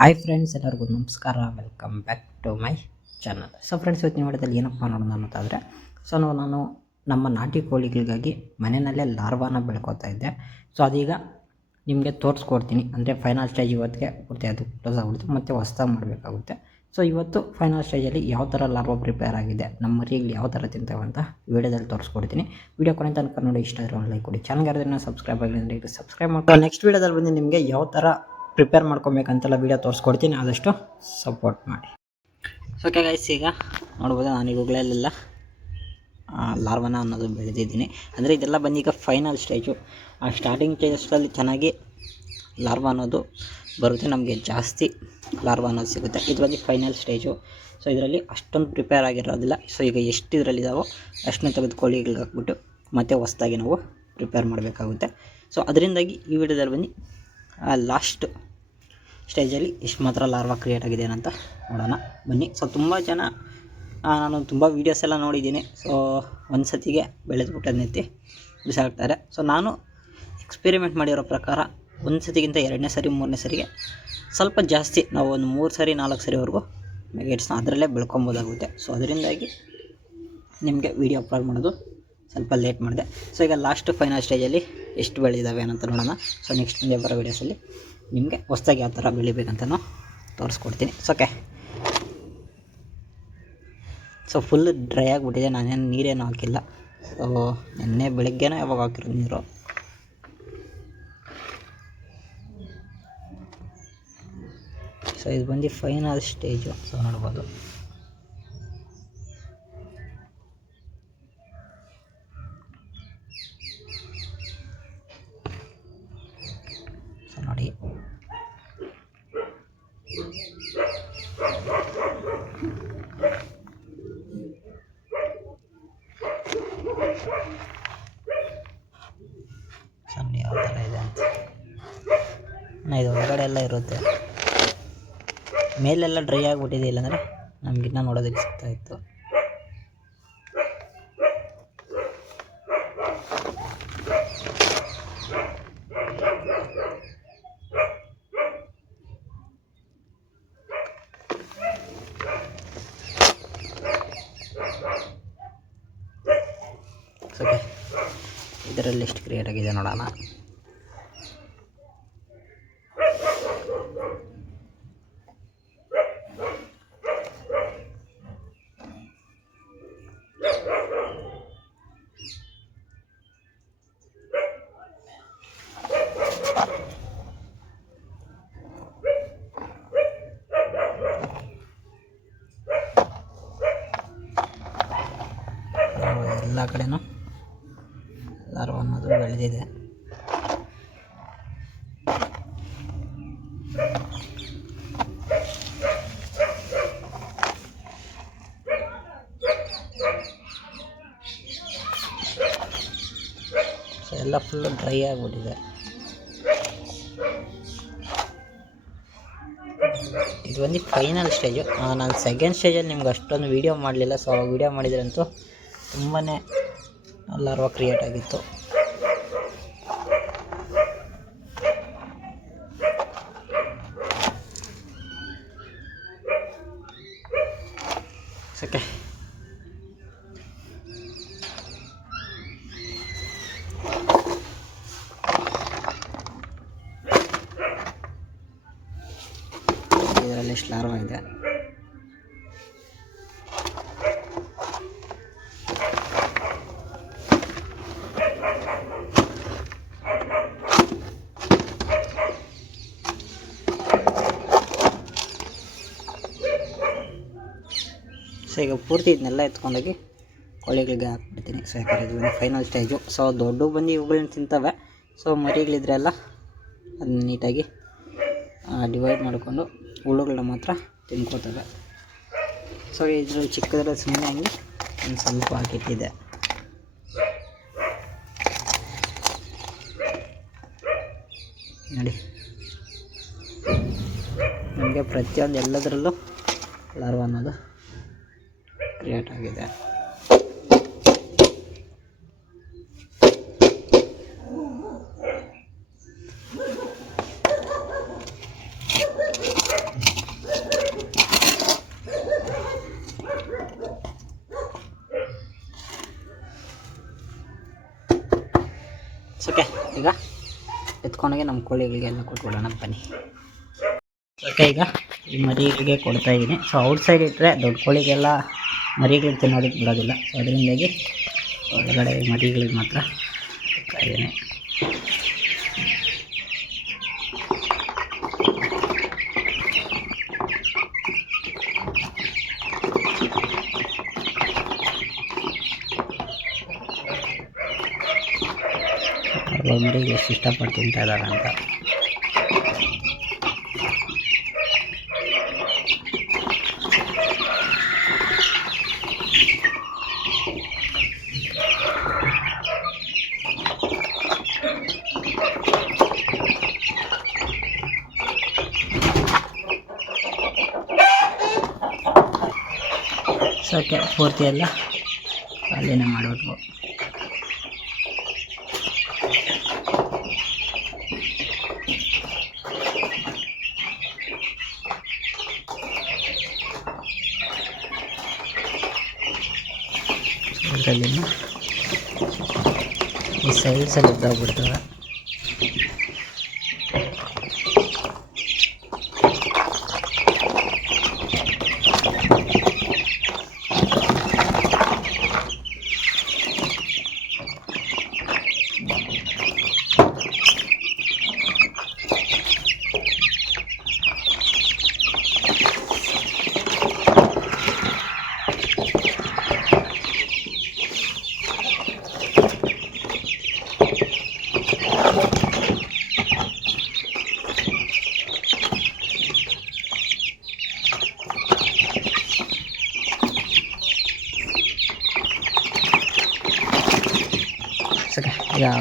Hi friends ಎಲ್ಲರಿಗೂ ನಮಸ್ಕಾರ. Welcome back to my channel so friends ಇವತ್ತಿನ ವಿಡಿಯೋದಲ್ಲಿ ಏನಪ್ಪ ನೋಡೋಣ ಅಂತಾದರೆ ಸೊ ನಾನು ನಮ್ಮ ನಾಟಿ ಕೋಳಿಗಳಿಗಾಗಿ ಮನೆಯಲ್ಲೇ ಲಾರ್ವಾನ ಬೆಳ್ಕೊತಾ ಇದ್ದೆ. ಸೊ ಅದೀಗ ನಿಮಗೆ ತೋರಿಸ್ಕೊಡ್ತೀನಿ. ಅಂದರೆ ಫೈನಲ್ ಸ್ಟೇಜ್ ಇವತ್ತಿಗೆ ಪೂರ್ತಿ ಅದು ಕ್ಲೋಸ್ ಆಗ್ಬಿಡ್ತು ಮತ್ತು ಹೊಸ್ದಾಗಿ ಮಾಡಬೇಕಾಗುತ್ತೆ. ಸೊ ಇವತ್ತು ಫೈನಲ್ ಸ್ಟೇಜಲ್ಲಿ ಯಾವ ಥರ ಲಾರ್ವಾ ಪ್ರಿಪೇರ್ ಆಗಿದೆ, ನಮ್ಮ ಮರಿಯಲ್ಲಿ ಯಾವ ಥರ ತಿಂತೇವೆ ಅಂತ ವಿಡಿಯೋದಲ್ಲಿ ತೋರಿಸ್ಕೊಡ್ತೀನಿ. ವಿಡಿಯೋ ಕೊನೆ ತನಕ ನೋಡಿ, ಇಷ್ಟ ಆದರೆ ಒಂದು ಲೈಕ್ ಕೊಡಿ. ಚಾನಲ್ ಯಾರಾದ್ರೂ ಸಬ್ಸ್ಕ್ರೈಬ್ ಆಗಿಲ್ಲ ಅಂದರೆ ಸಬ್ಸ್ಕ್ರೈಬ್ ಮಾಡ್ಕೊಂಡು ನೆಕ್ಸ್ಟ್ ವೀಡಿಯೋದಲ್ಲಿ ಬಂದು ನಿಮಗೆ ಯಾವ ಥರ ಪ್ರಿಪೇರ್ ಮಾಡ್ಕೊಬೇಕಂತೆಲ್ಲ ವೀಡಿಯೋ ತೋರಿಸ್ಕೊಡ್ತೀನಿ. ಆದಷ್ಟು ಸಪೋರ್ಟ್ ಮಾಡಿ. ಓಕೆ ಗೈಸ್ ಈಗ ನೋಡ್ಬೋದು ನಾನು ಈಗಲೆಲ್ಲ ಲಾರ್ವನ ಅನ್ನೋದು ಬೆಳೆದಿದ್ದೀನಿ. ಅಂದರೆ ಇದೆಲ್ಲ ಬಂದೀಗ ಫೈನಲ್ ಸ್ಟೇಜು ಆ ಸ್ಟಾರ್ಟಿಂಗ್ ಸ್ಟೇಜಸ್ಗಳಲ್ಲಿ ಚೆನ್ನಾಗಿ ಲಾರ್ವ ಅನ್ನೋದು ಬರುತ್ತೆ. ನಮಗೆ ಜಾಸ್ತಿ ಲಾರ್ವ ಅನ್ನೋದು ಸಿಗುತ್ತೆ. ಇದು ಬಂದು ಫೈನಲ್ ಸ್ಟೇಜು ಸೊ ಇದರಲ್ಲಿ ಅಷ್ಟೊಂದು ಪ್ರಿಪೇರ್ ಆಗಿರೋದಿಲ್ಲ. ಸೊ ಈಗ ಎಷ್ಟು ಇದರಲ್ಲಿದ್ದಾವೋ ಅಷ್ಟನ್ನು ತೆಗೆದು ಕೋಳಿಗಳಿಗೆ ಹಾಕ್ಬಿಟ್ಟು ಮತ್ತೆ ಹೊಸ್ದಾಗಿ ನಾವು ಪ್ರಿಪೇರ್ ಮಾಡಬೇಕಾಗುತ್ತೆ. ಸೊ ಅದರಿಂದಾಗಿ ಈ ವಿಡಿಯೋದಲ್ಲಿ ಬನ್ನಿ. ಲಾಸ್ಟ್ ಸ್ಟೇಜಲ್ಲಿ ಎಷ್ಟು ಮಾತ್ರ ಲಾರ್ವಾ ಕ್ರಿಯೇಟ್ ಆಗಿದೆ ಅಂತ ನೋಡೋಣ. ಬನ್ನಿ. ಸೊ ತುಂಬ ಜನ ನಾನು ತುಂಬ ವೀಡಿಯೋಸ್ ಎಲ್ಲ ನೋಡಿದ್ದೀನಿ. ಸೊ ಒಂದು ಸತಿಗೆ ಬೆಳೆದ್ಬಿಟ್ಟು ಅದನ್ನೆತ್ತಿ ಬಿಸಾಕ್ತಾರೆ. ಸೊ ನಾನು ಎಕ್ಸ್ಪೆರಿಮೆಂಟ್ ಮಾಡಿರೋ ಪ್ರಕಾರ ಒಂದು ಸತಿಗಿಂತ ಎರಡನೇ ಸರಿ, ಮೂರನೇ ಸರಿಗೆ ಸ್ವಲ್ಪ ಜಾಸ್ತಿ ನಾವು ಒಂದು ಮೂರು ಸರಿ, ನಾಲ್ಕು ಸರಿವರೆಗೂ ಮೆಗೇಟ್ಸ್ನ ಅದರಲ್ಲೇ ಬೆಳ್ಕೊಬೋದಾಗುತ್ತೆ. ಸೊ ಅದರಿಂದಾಗಿ ನಿಮಗೆ ವೀಡಿಯೋ ಅಪ್ಲೋಡ್ ಮಾಡೋದು ಸ್ವಲ್ಪ ಲೇಟ್ ಮಾಡಿದೆ. ಸೊ ಈಗ ಲಾಸ್ಟ್ ಫೈನಲ್ ಸ್ಟೇಜಲ್ಲಿ ಎಷ್ಟು ಬೆಳೆದಿದ್ದಾವೆ ಅಂತ ನೋಡೋಣ. ಸೊ ನೆಕ್ಸ್ಟ್ ಮುಂದೆ ಬರೋ ವೀಡಿಯೋಸಲ್ಲಿ ನಿಮಗೆ ಹೊಸ್ದಾಗಿ ಯಾವ ಥರ ಬೆಳಿಬೇಕಂತನೂ ತೋರಿಸ್ಕೊಡ್ತೀನಿ. So okay so full dry ಆಗಿಬಿಟ್ಟಿದೆ. ನಾನೇನು ನೀರೇನು ಹಾಕಿಲ್ಲ. ಸೊ ನಿನ್ನೆ ಬೆಳಗ್ಗೆನೇ ಯಾವಾಗ ಹಾಕಿರೋದು ನೀರು? ಸೊ ಇದು ಬಂದು ಫೈನಲ್ ಸ್ಟೇಜು ಸೊ ನೋಡ್ಬೋದು ಸೊ ನೋಡಿ. ಯಾವ ಇದೆ ಅಂತ. ಇದು ಹೊರಗಡೆ ಎಲ್ಲ ಇರುತ್ತೆ. ಮೇಲೆಲ್ಲ ಡ್ರೈ ಆಗಿಬಿಟ್ಟಿದೆ ಇಲ್ಲಾಂದರೆ ನಮಗಿನ್ನ ನೋಡೋದಕ್ಕೆ ಸಿಗ್ತಾ ಓಕೆ. ಇದರಲ್ಲಿ ಎಷ್ಟು ಕ್ರಿಯೇಟ್ ಆಗಿದೆ ನೋಡೋಣ. ಎಲ್ಲ ಕಡೆನೂ ಲಾರ್ವ ಅನ್ನೋದು ಬೆಳೆದಿದೆ ಸೊ ಎಲ್ಲ ಫುಲ್ಲು ಡ್ರೈ ಆಗಿಬಿಟ್ಟಿದೆ. ಇದು ಒಂದು ಫೈನಲ್ ಸ್ಟೇಜು ನಾನು ಸೆಕೆಂಡ್ ಸ್ಟೇಜಲ್ಲಿ ನಿಮ್ಗೆ ಅಷ್ಟೊಂದು ವೀಡಿಯೋ ಮಾಡಲಿಲ್ಲ ಸೊ ವೀಡಿಯೋ ಮಾಡಿದ್ರಂತೂ ತುಂಬಾ ಲಾರ್ವ ಕ್ರಿಯೇಟ್ ಆಗಿತ್ತು. ಇದರಲ್ಲಿ ಲಾರ್ವ ಇದೆ. ಸೊ ಈಗ ಪೂರ್ತಿ ಇದನ್ನೆಲ್ಲ ಎತ್ಕೊಂಡೋಗಿ ಕೋಳಿಗಳಿಗೆ ಹಾಕ್ಬಿಡ್ತೀನಿ. ಸೊ ಯಾಕಂದರೆ ಇದು ಫೈನಲ್ ಸ್ಟೇಜು ಸೊ ದೊಡ್ಡ ಬಂದು ಇವುಗಳನ್ನ ತಿಂತವೆ. ಸೊ ಮರಿಗಳಿದ್ರೆಲ್ಲ ಅದನ್ನ ನೀಟಾಗಿ ಡಿವೈಡ್ ಮಾಡಿಕೊಂಡು ಹುಳುಗಳನ್ನ ಮಾತ್ರ ತಿನ್ಕೋತವೆ. ಸೊ ಇದ್ರಲ್ಲಿ ಚಿಕ್ಕದ್ರ ಸುಮ್ಮನೆ ಒಂದು ಸ್ವಲ್ಪ ಹಾಕಿಟ್ಟಿದೆ ನೋಡಿ. ನಮಗೆ ಪ್ರತಿಯೊಂದು ಎಲ್ಲದರಲ್ಲೂ ಲಾರ್ವ ಅನ್ನೋದು ಕ್ರಿಯೇಟ್ ಆಗಿದೆ ಓಕೆ ಈಗ ಎತ್ಕೊಂಡೋಗಿ ನಮ್ಮ ಕೋಳಿಗಳಿಗೆಲ್ಲ ಕೊಟ್ಬಿಡೋಣ ಬನ್ನಿ. ಓಕೆ ಈಗ ಈ ಮರಿಗಳಿಗೆ ಕೊಡ್ತಾ ಇದ್ದೀನಿ ಸೊ ಔಟ್ ಸೈಡ್ ಇಟ್ಟರೆ ದೊಡ್ಡ ಕೋಳಿಗೆಲ್ಲ ಮರಿಗಳಿಗೆ ತಿನ್ನೋದಕ್ಕೆ ಬಿಡೋದಿಲ್ಲ. ಸೊ ಅದರಿಂದಾಗಿ ಒಳಗಡೆ ಮರಿಗಳಿಗೆ ಮಾತ್ರ ಕೊಡ್ತಾ ಇದ್ದೀನಿ ಅವ್ರ ಮರಿಗೆ ಎಷ್ಟು ಇಷ್ಟಪಟ್ಟು ತಿಂತಾ ಇದ್ದಾರೆ ಅಂತ ಸೊ ಓಕೆ ಪೂರ್ತಿ ಎಲ್ಲ ಅಲ್ಲಿನೇ ಮಾಡಿಬಿಟ್ವು ಇದರಲ್ಲಿ ಈ ಸೈಡ್ಸಲ್ಲಿ ಇದ್ದಾಗ್ಬಿಡ್ತವೆ ಸರಿ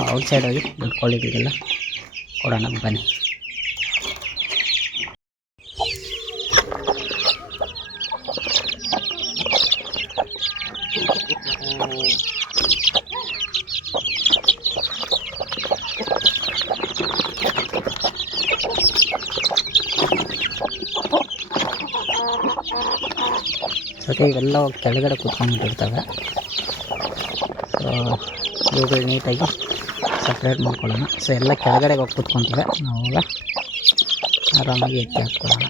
ಈಗ ಔಟ್ ಸೈಡ್ ಹೋಗಿ ದೊಡ್ಡ ಕೊಡೋಣ ಬನ್ನಿ. ಓಕೆ ಇವೆಲ್ಲ ಕೆಳಗಡೆ ಕುತ್ಕೊಂಡ್ಬಿಟ್ಟಿರ್ತವೆ. ಸೊ ಇವುಗಳು ನೀಟಾಗಿ ಸಪ್ರೇಟ್ ಮಾಡ್ಕೊಳ್ಳೋಣ. ಸೊ ಎಲ್ಲ ಕೆಳಗಡೆ ಹೋಗಿ ಕುತ್ಕೊತೀವಿ ನಾವು ಆರಾಮಾಗಿ ಎತ್ತಿ ಹಾಕ್ಕೊಳ್ಳೋಣ.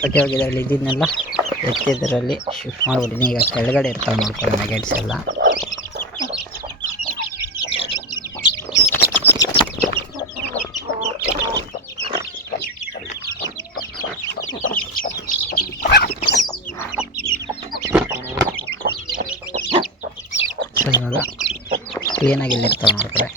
ಸದ್ಯ ಹೋಗಿ ಇದನ್ನೆಲ್ಲ ಇದ್ದಿದ್ದನ್ನೆಲ್ಲ ಎತ್ತಿದ್ದರಲ್ಲಿ ಶಿಫ್ಟ್ ಮಾಡ್ಬಿಟ್ಟಿನಿ. ಈಗ ಕೆಳಗಡೆ ಇರ್ತಾವೆ ನೋಡ್ಕೊಳ್ಳೋಣ ಗೇಟ್ಸ್ ಎಲ್ಲ. ಕ್ಲೀನಾಗಿ ಇಲ್ಲಿರ್ತಾವೆ ನೋಡ್ತಾರೆ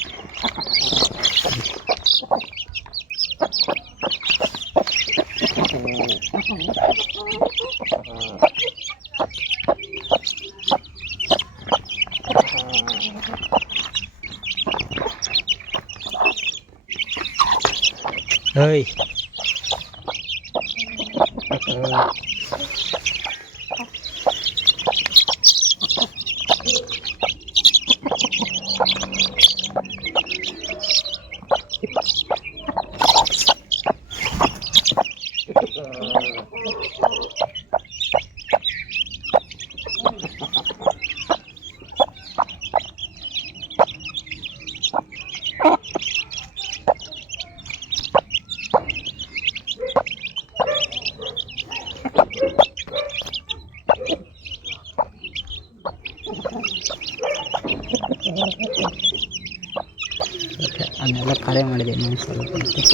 ಓಯ್ ಅದನ್ನೆಲ್ಲ ಖಾಲಿ ಮಾಡಿದ್ದೀನಿ ಇನ್ನೊಂದು ಸ್ವಲ್ಪ ಐತೆ.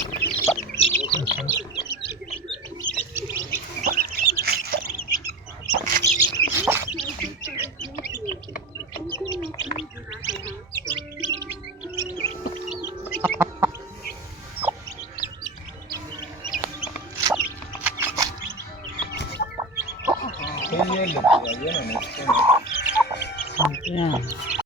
Yeah.